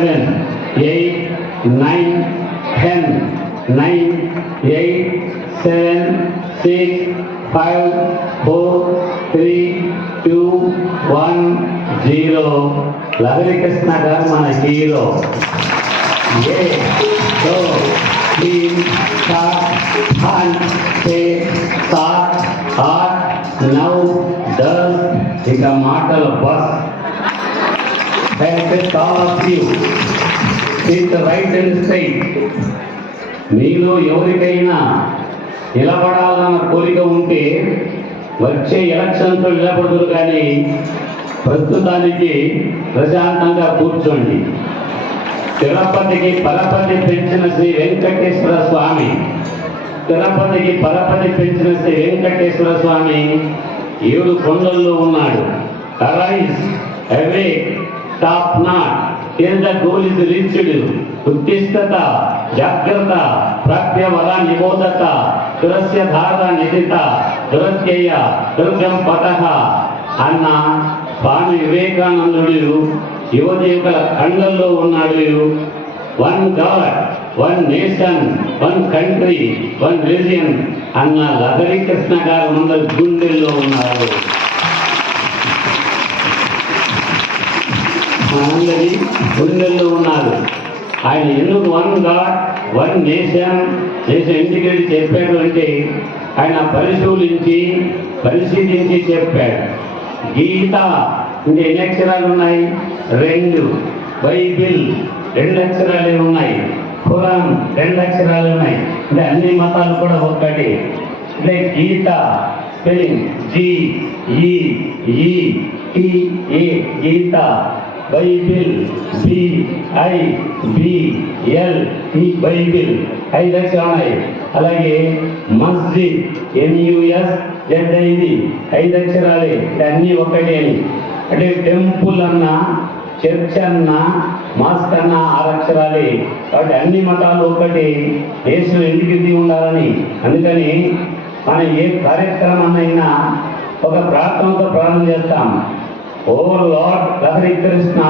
8, 9, 10, 9, 8, 7, 6, 5, 4, 3, 2, 1, 0. లహరి కృష్ణ గారు మన హీరో. ఏ దో तीन सात आठ छः सात आठ नौ 10 ఇక మాటలు bus. all of you sit right and straight. మీలో ఎవరికైనా నిలబడాలన్న కోరిక ఉంటే వచ్చే ఎలక్షన్తో నిలబడదు, కానీ ప్రస్తుతానికి ప్రశాంతంగా కూర్చోండి. తిరుపతికి పరపతి పెంచిన శ్రీ వెంకటేశ్వర స్వామి, తిరుపతికి పరపతి పెంచిన శ్రీ వెంకటేశ్వర స్వామి 7 కొండల్లో ఉన్నాడు. Arise, awake, stop not till the goal is reached. ఉత్తిష్టత, జాగ్రత్త, ప్రాప్యవర నిబోధత, దురస్య ధార నిధిత, దురత్యయ దుర్గం పతః అన్న స్వామి వివేకానందుడు యువదేవుల ఖండంలో ఉన్నాడు. 1 God, 1 nation, 1 country, 1 religion అన్న లహరి కృష్ణ గారు ముందు గుండెల్లో ఉన్నారు. మనందరి గుండెల్లో ఉన్నారు. ఆయన ఎందుకు 1 God, 1 nation ఇంటిగ్రేట్ చెప్పాడు అంటే ఆయన పరిశీలించి చెప్పాడు. గీత అంటే ఎన్ని అక్షరాలు ఉన్నాయి? 2. బైబిల్ 2 అక్షరాలే ఉన్నాయి. ఖురాన్ 2 అక్షరాలు ఉన్నాయి. అంటే అన్ని మతాలు కూడా ఒక్కటి. అంటే గీత స్పెల్లింగ్ GEETA, గీత. బైబిల్ BIBL, బైబిల్ 5 అక్షరాలు ఉన్నాయి. అలాగే మస్జిద్ MUSZID 5 అక్షరాలే. అన్నీ ఒక్కటే అని. అంటే టెంపుల్ అన్న, చర్చ్ అన్న, మాస్క్ అన్న 6 అక్షరాలే. కాబట్టి అన్ని మతాలు ఒక్కటి. దేశం ఎందుకు ఉండాలని. అందుకని మనం ఏ కార్యక్రమాన్నైనా ఒక ప్రార్థనతో ప్రారంభం చేస్తాం. O Lord Lahari Krishna,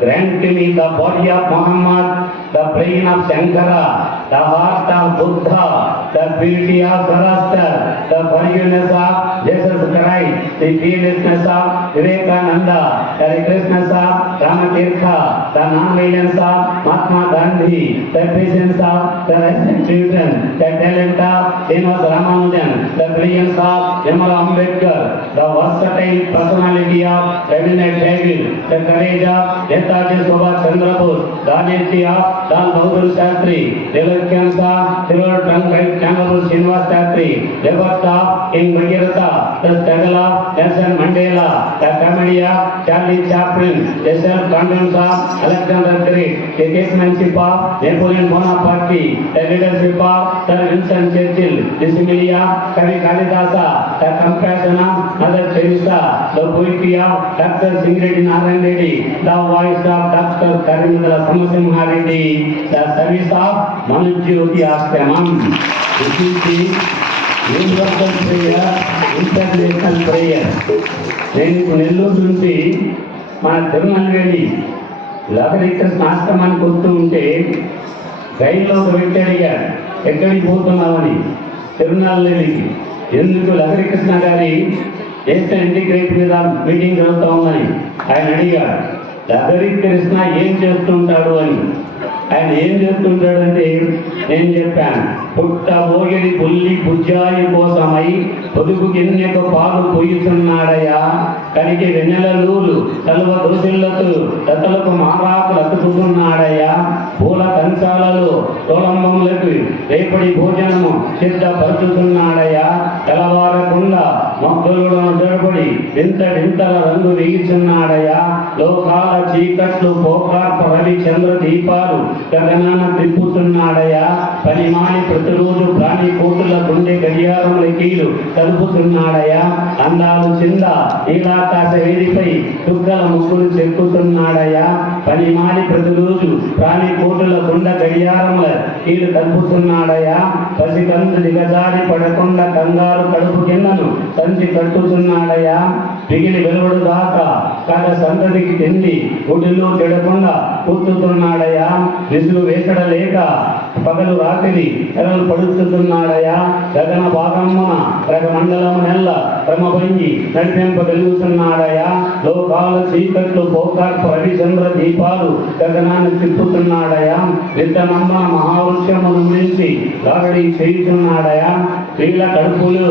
grant me the body of Muhammad, the brain of Shankara, the heart of Buddha, the beauty of Sarastra, the forgiveness of Jesus Christ, the fearlessness of Vivekananda, the righteousness of Ramatirtha, the non-violence of Mahatma Gandhi, the patience of the children, the talent of Srinivasa Ramanujan, the brilliance of Yamala Ambedkar, the versatile personality of Rabindranath Tagore, the courage of Netaji Subhash Chandra Bose, the honesty of Lal Bahadur Shastri, the eloquence of Sri Tangabu Srinivas Shastri, the worth of King Bhagirath, the struggle of Nelson Mandela, the comedy of Charlie Chaplin, the self-confidence of Alexander the Great, the statesmanship of Napoleon Bonaparte, the leadership of Sir Winston Churchill, the simile of Kavi Kalidasa, the compassion of Mother Teresa, the poetry of Dr. Singreddy Narayan Reddy, the voice of Dr. Karimudra Samasimha Reddy, the service of Manujyoti Ashramam. This is the universal prayer, international prayer. నేను నెల్లూరు నుంచి మన తిరునల్వేలి లహరి కృష్ణ ఆశ్రమానికి వస్తూ ఉంటే రైల్లో ఒక వ్యక్తి అడిగాడు, ఎక్కడికి పోతున్నామని. తిరునల్వేలికి. ఎందుకు? లహరి కృష్ణ గారి నేషనల్ ఇంటిగ్రేట్ మీద మీటింగ్ జరుగుతూ ఉందని. ఆయన అడిగాడు, లహరి కృష్ణ ఏం చేస్తుంటాడు అని. ఆయన ఏం చేస్తుంటాడంటే నేను చెప్పాను, పుట్టబోయేది పుల్లి పుజ్జాయి కోసమై పొదుగు గిన్నెకు పాలు పొయ్యుతున్నాడయా, కనికి వెన్నెలూలు కలువ దోసిళ్లతో తతలకు మారాకులు అతుకుతున్నాడయా, పూల కంచాలలో తోలంబములకు రేపటి భోజనము సిద్ధపరుచుతున్నాడయా, తెల్లవారకుండా మొక్కలను జడబడి వింతల రంగు వేయుచున్నాడయా, లోకాల చీకట్లు పోకార్ప రవి చంద్ర దీపాలు గగనాన తిప్పుతున్నాడయా, పనిమాని ప్రతిరోజు ప్రాణి కోటుల గుండె గడియారముల కీలు కలుపుతున్నాడయా, అందాలు చింద నీలాకాశ వేదిపై దుగ్గల ముగ్గులు చెక్కుతున్నాడయా, పనిమాని ప్రతిరోజు ప్రాణి కోటుల గుండె గడియారముల కీలు కలుపుతున్నాడయా, పసికందు దిగజారి పడకుండా కంగారు కడుపు కిందను సంచి కట్టుతున్నాడయా, పిగిలి వెలువడు దాకా కథ సంతతికి తిండి ఒడిలో చెడకుండా పుట్టుతున్న విసుగు వేసడలేక పగలు రాత్రి ఎరలు పడుతున్నాడయా గగన భాగమున రగమండలము నెల్ల క్రమభంగి నడిపింపగలుగుతున్నాడయా లోకాల చీకట్లు పోకార్పు రవిచంద్ర దీపాలు గగనాన్ని తిప్పుతున్నాడయా విత్తనమ్మ మహావృక్షమును గురించి గారడి చేయుతున్నాడయా స్త్రీల కడుపులు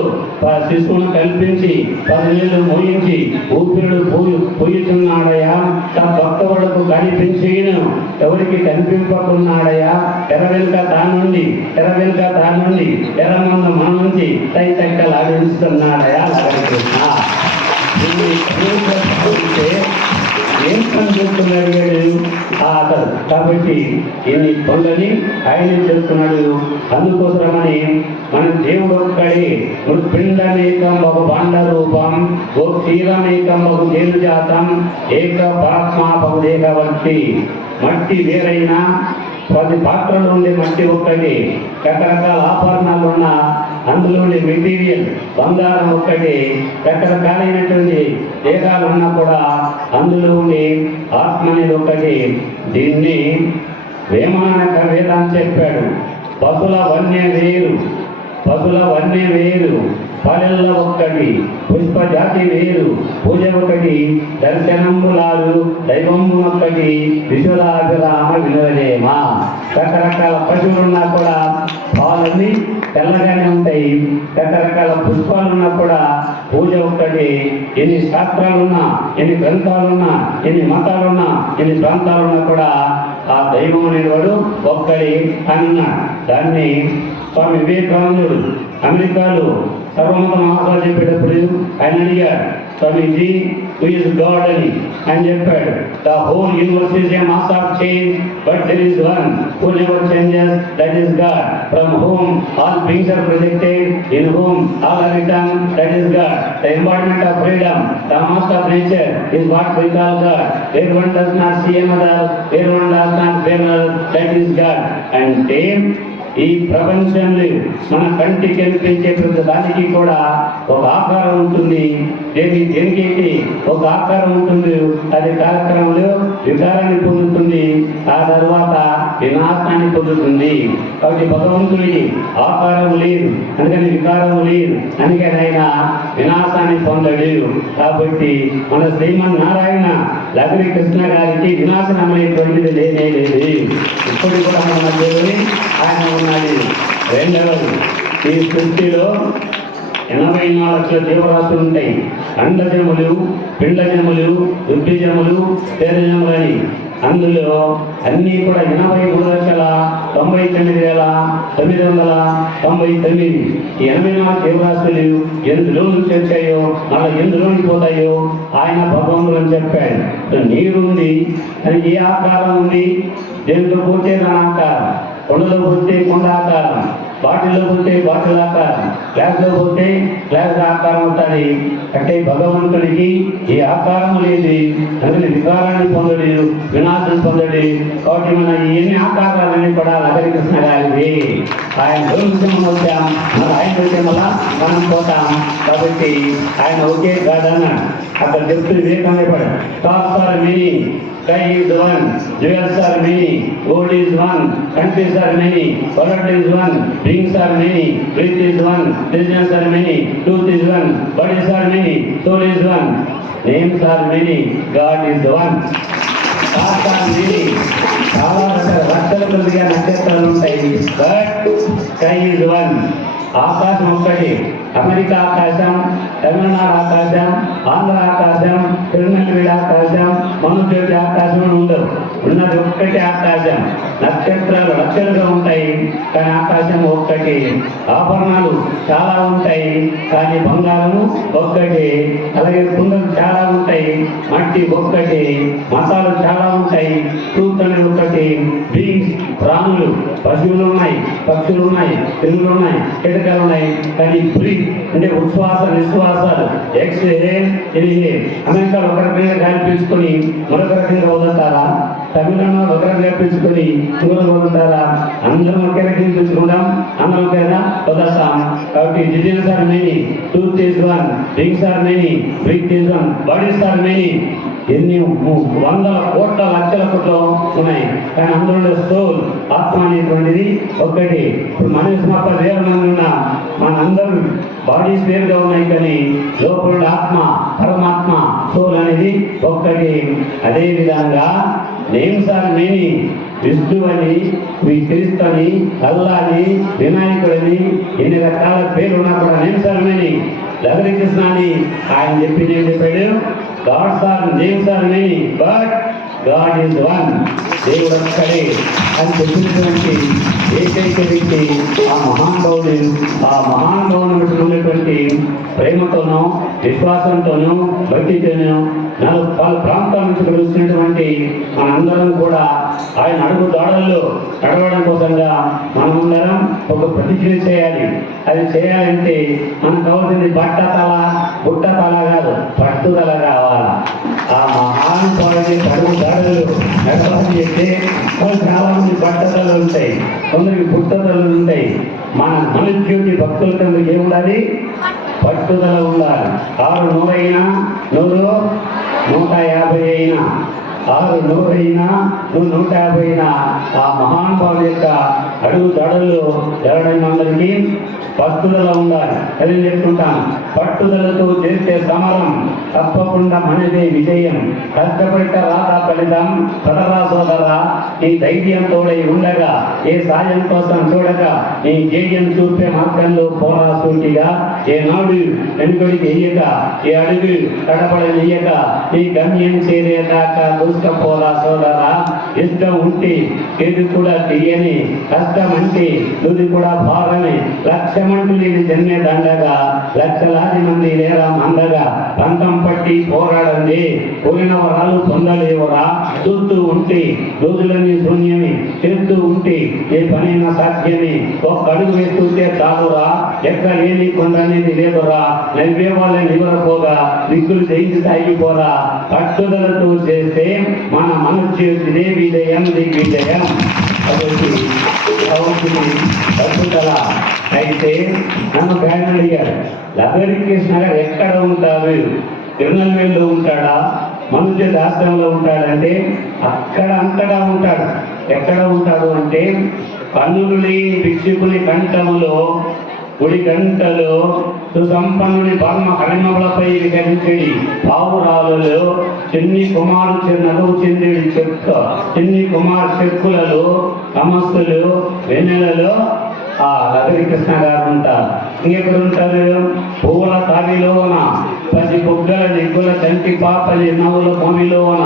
శిశువును కల్పించి 10 నెలలు మోయించి ఊపిరుడు పోయుతున్నాడయా తన భక్తవులకు కనిపించేను ఎవరికి కనిపింపకున్నాడయా తెర వెనుక దానుండి ఎర్రమంద మన నుంచి తైతక్కలు ఆడించుతున్నాడయా ఏం పనిచేస్తున్నాడు అతడు కాబట్టి ఎన్ని పనులని ఆయన చెప్తున్నాడు. అందుకోసమని మన దేవుడు ఒక్కడే మృత్పిండమేకం బహు భాండ రూపం ఓ క్షీరమేకం బహు తేలు జాతం ఏక పరమాత్మ బహుదేహవర్తి. మట్టి వేరైనా 10 పాత్రలు ఉండే మట్టి ఒక్కటి, రకరకాల ఆభరణాలు ఉన్న అందులో ఉండే మెటీరియల్ బంగారం ఒక్కటి, రకరకాలైనటువంటి దేహాలు ఉన్నా కూడా అందులో ఉండే ఆత్మ అనేది ఒక్కటి. దీన్ని వేమానక వేదాన్ని చెప్పాడు. పశుల వన్య వేరు పల్లెల్ల ఒక్కటి, పుష్ప జాతి వేరు పూజ ఒకటి, దర్శనములారు దైవము ఒక్కటి, విశ్వదాభిరామ వినోదేమా. రకరకాల పశువులున్నా కూడా పాలన్నీ తెల్లగానే ఉంటాయి, రకరకాల పుష్పాలున్నా కూడా పూజ ఒక్కటి. ఎన్ని శాస్త్రాలున్నా, ఎన్ని గ్రంథాలున్నా, ఎన్ని మతాలున్నా, ఎన్ని ప్రాంతాలున్నా కూడా ఆ దైవం అనేవాడు ఒక్కడి అన్నాడు. దాన్ని స్వామి వివేకానందుడు అమెరికాలో సర్వమత మహాసభ చెప్పేటప్పుడు ఆయన అడిగాడు, స్వామీజీ హూ ఇస్ గాడ్ అని ఆయన చెప్పాడు. The whole universe is a mass of change but there is one who never changes, that is God. From whom all beings are projected, in whom all are written, that is God. The embodiment of freedom, the master of nature is what we call God. Where one does not see another, where one does not fear another, that is God. And ఈ ప్రపంచంలో మన కంటికి కనిపించే ప్రతి దానికి కూడా ఒక ఆకారం ఉంటుంది. దేనికైతే ఒక ఆకారం ఉంటుంది, అది కార్యక్రమంలో వికారాన్ని పొందుతుంది, ఆ తర్వాత వినాశాన్ని పొందుతుంది. కాబట్టి భగవంతుడికి ఆకారం లేదు, అందుకని వికారం లేదు, అందుకని ఆయన వినాశాన్ని పొందడు. కాబట్టి మన శ్రీమన్నారాయణ లహరి కృష్ణ గారికి వినాశనం అనేటువంటిది లేనే లేదు. ఇప్పుడు కూడా మన మధ్యలోనే ఆయన ఉన్నాడు. రెండవది, ఈ సృష్టిలో 84 లక్షల జీవరాశులు ఉంటాయి. అండజములు, పిండజములు, దుర్బీజములు, తేజములని. అందులో అన్నీ కూడా 83,99,999. ఈ 84 జీవరాశులు ఎందులో నుంచి వచ్చాయో మళ్ళీ ఎందులోకి పోతాయో ఆయన భగవంతుడు అని చెప్పాడు. నీరుంది, దానికి ఏ ఆకారం ఉంది? దేంట్లో పోతే దాని ఆకారం, కొండలో పోతే కొండ ఆకారం, బాటిల్లో పోతే బాటిల్ ఆకారం, గ్లాస్లో పోతే గ్లాస్ ఆకారం అవుతుంది. అంటే భగవంతుడికి ఈ ఆకారం లేదు, అందుకని వికారాన్ని పొందడు, వినాశం పొందడు. కాబట్టి మన ఎన్ని ఆకారాలన్నీ కూడా లహరి కృష్ణ గారివి. ఆయన దోషం వచ్చాం, మరి ఆయన వచ్చే మళ్ళా మనం పోతాం. కాబట్టి ఆయన ఒకే కాదన్నాడు. అక్కడ చెప్తూ వివేకంగా పడాడు. Stars are many, sky is one, jewels are many, gold is one, countries are many, world is one, beings are many, breath is one, decisions are many, truth is one, bodies are many, soul is one, names are many, God is one. Stars are many, చాలా లక్షల కొద్దిగా నక్షత్రాలు ఉంటాయి, but sky is one. ఆకాశం ఒక్కటి. America ఆకాశం, తమిళనాడు ఆకాశం, ఆంధ్ర ఆకాశం, తిరునెల్వేలి ఆకాశం, మనుజ్యోతి ఆకాశం ఉండవు. ఉన్నది ఒక్కటి ఆకాశం. నక్షత్రాలు లక్షలుగా ఉంటాయి, కానీ ఆకాశం ఒక్కటి. ఆభరణాలు చాలా ఉంటాయి, కానీ బంగారము ఒక్కటి. అలాగే కుండలు చాలా ఉంటాయి, మట్టి ఒక్కటి. మతాలు చాలా ఉంటాయి, ట్రూత్ అనేది ఒక్కటి. బీయింగ్స్, ప్రాణులు, పశువులు ఉన్నాయి, పక్షులు ఉన్నాయి, తెలుగులు ఉన్నాయి, కీటకాలు ఉన్నాయి, కానీ బ్రీత్ అంటే ఉచ్ఛ్వాస నిశ్వాసాలు, ఎక్స్హేల్, ఇన్హేల్. అమెరికాలో ఒక రకంగా గాలి పీల్చుకొని మరొక రకంగా వదులుతారా? తమిళనాడు ఒక రకంగా పీల్చుకొని ఇంకొక వదులుతారా? అందరం ఒకే రకంగా పీల్చుకుంటాం, అందరం ఒకేలా వదులుతాం. కాబట్టి designs are many, truth is one, things are many, breath is one, bodies are many. ఎన్ని 100 కోట్ల లక్షల కోట్లు ఉన్నాయి. కానీ అందులో సోల్ ఆత్మ అనేటువంటిది ఒక్కటి. ఇప్పుడు మనిషి మాత్ర వేల మంది ఉన్న మనందరూ బాడీస్ వేరుగా ఉన్నాయి, కానీ లోపల ఆత్మ పరమాత్మ సోల్ అనేది ఒక్కటి. అదే విధంగా నేమ్స్ ఆర్ మెనీ. విష్ణువని, క్రీస్తుని, అల్లాని, వినాయకుడని ఎన్ని రకాల పేర్లు ఉన్నా కూడా names are many. Lahari Krishna అని ఆయన చెప్పింది ఏం చెప్పాడు? Gods are names are many but god is one. దేవుడు ఒక్కడే అని చెప్పినటువంటి ఏకైక వ్యక్తి ఆ మహానుభావుడు. ఆ మహానుభావుని ఉన్నటువంటి ప్రేమతోనూ విశ్వాసంతోనూ భక్తితోనూ పలు ప్రాంతాల నుంచి కలిసినటువంటి మనందరం కూడా ఆయన అడుగు దాడుల్లో నడవడం కోసంగా మనమందరం ఒక ప్రతిజ్ఞ చేయాలి. అది చేయాలంటే మనకు కావాల్సింది బట్టతల బుట్టతల కాదు, పట్టుదల కావాలి. ఆ మహానుభావుడి అడుగు దాడులు నడవాలని చెప్తే చాలా మంది బట్టతలు ఉంటాయి, కొందరికి బుట్టతలు ఉంటాయి. మన మనుజ్యోతి భక్తుల కింద ఏముండాలి? పట్టుదల ఉండాలి. 6 100 అయినా 100 150 అయినా 6 100 అయినా 150 అయినా ఆ మహానుభావుడి యొక్క అడుగు దడల్లో ఎవరైనా అందరికీ పట్టుదల ఉండాలి. అదే చెప్తుంటాను, పట్టుదలతో చేసే సమరం తప్పకుండా మనదే విజయం. కష్టపడ్డ రాదా ఫలితం పదరా సోదరా. ఈ ధైర్యం తోడై ఉండగా, ఏ సాయం కోసం చూడగా, నీ ధ్యేయం చూపే మార్గంలో పోరా సూటిగా. ఏనాడు వెనుకడికి వెయ్యక, ఏ అడుగు తడపడనియ్యక, ఈ గమ్యం చేరేదాకా దూసుకపోరా సోదరా. ఇష్టం ఉంటే ఏది కూడా తీయని, కష్టం అంటే తుది కూడా భారమే. లక్ష్యమంటూ లేని జన్మే దండగా, లక్షలాది మంది లేరా మందగా. పంతం పట్టి పోరాడండి, పోయిన వరాలు పొందలేవరా. చూస్తూ ఉంటే రోజులన్నీ శూన్యమే, చేస్తూ ఉంటే ఏ పనైనా సాధ్యమే. ఒక్క అడుగు వేస్తుంటే చాలురా, ఎక్కడ లేని కొండనేది లేదురా. నవ్వే వాళ్ళని నివరపోగా, దిక్కులు జయించి సాగిపోరా. పట్టుదలతో చేస్తే మన మనస్సుదే విజయం, దిగ్విజయం. కాబట్టి పట్టుదల. అయితే నన్ను ఫ్యాన్ అడిగారు, లహరి కృష్ణ గారు ఎక్కడ ఉంటారు? తిరునల్వేలిలో ఉంటాడా, మనుష్య ఆశ్రమంలో ఉంటాడంటే అక్కడ అంతటా ఉంటాడు. ఎక్కడ ఉంటాడు అంటే కన్నులు లేని భిక్షుకుని కంఠములో, గుడి గంటలో, సుసంపన్నుని పరమ కడిమములపై వికరించడి పావురాలలో, చిన్ని కుమారు నలుగు చెందేడి చిన్ని కుమారు చెక్కులలో, సమస్తులు వెన్నెలలో ఆ లహరి కృష్ణ గారు ఉంటారు. ఇంకెక్కడ ఉంటారు? పువ్వుల తావిలోన, పసి బుగ్గల నిగ్గుల చంటి పాపలి నవ్వుల భూమిలోన,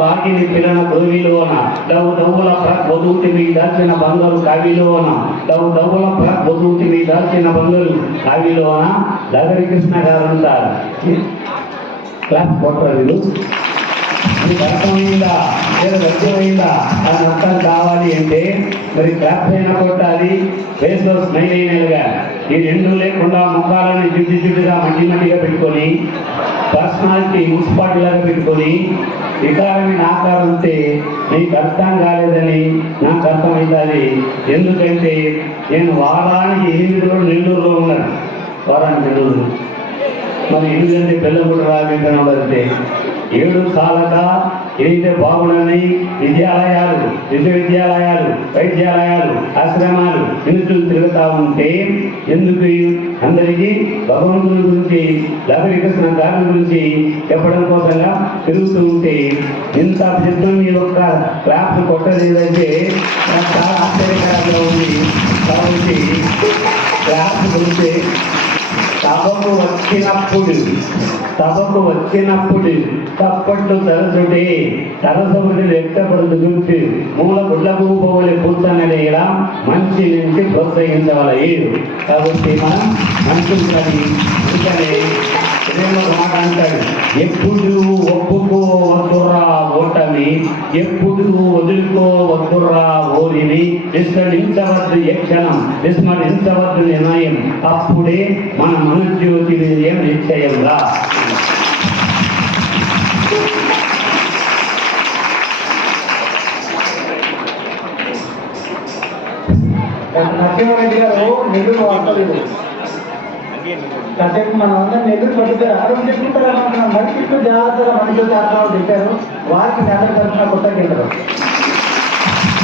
రాగిని పిల్లల గోవిలోన, దవ్వు దవ్వుల వధూటి మీ దాల్చిన బంగారు కావిలోన, దవ్వు దవ్వుల వధూటి మీ దాల్చిన బంగారు కావిలోన లహరి కృష్ణ గారు ఉంటారు. క్లాస్ కొట్టరు. మీకు అర్థమైందా? లేదా వ్యక్తమైందా? అని అర్థం కావాలి అంటే మరి క్లాప్స్ అయినా కొట్టాలి, ఫేస్లో స్మైల్ అయినగా. ఈ రెండు లేకుండా ముఖాలని జిడ్డుగా మట్టిగా పెట్టుకొని, పర్సనాలిటీ మున్సిపాలిటీ లాగా పెట్టుకొని, వికారమైన ఆకారం ఉంటే నీకు అర్థం కాలేదని నాకు అర్థమవుతుంది. ఎందుకంటే నేను వారానికి 8 రోజులు నెల్లూరులో ఉన్నాను. వారానికి 2 రోజులు. మరి 8 గంటే పిల్లలు కూడా రాబెట్టే 7 చాలక 8 బాగులని విద్యాలయాలు, విశ్వవిద్యాలయాలు, వైద్యాలయాలు, ఆశ్రమాలు ఇన్స్టిట్యూట్లు తిరుగుతూ ఉంటే ఎందుకు? అందరికీ భగవంతుని గురించి, లహరి కృష్ణ గారి గురించి చెప్పడం కోసంగా తిరుగుతూ ఉంటే ఇంత శబ్దం మీ యొక్క క్లాప్స్ కొట్టలేదంటే చాలా ఆశ్చర్యకరంగా ఉంది. కాబట్టి క్లాప్స్ గురించి సభకు వచ్చినప్పుడు తప్పట్లు తరచుటే తరసముడి వ్యక్తపడుతూ మూల గుడ్లకు పోవలే కూర్చొని ఇలా మంచి నుంచి ప్రోత్సహించవలదు. కాబట్టి మనం మంచి మాట అంటాడు, ఎప్పుడు ఒప్పుకోవద్దురా ఓటమి, ఎప్పుడు వదులుకోవద్దురా ఓరిని, విస్మరించవద్దు యక్షణం, విస్మరించవద్దు నిర్ణయం, అప్పుడే మన మనజ్యోతి విజయం నిశ్చయంగా. నరసింహారెడ్డి గారు నెల్లూరు వార్తలు కాసేపు మనం అందరం నెల్లూరు పట్టుతారు. అక్కడ చెప్పుకుంటారు, నడిపిస్తూ జాగ్రత్తగా మనిషి ఆత్మలు చెప్పారు. వారికి అందరి తరఫున కొత్తగా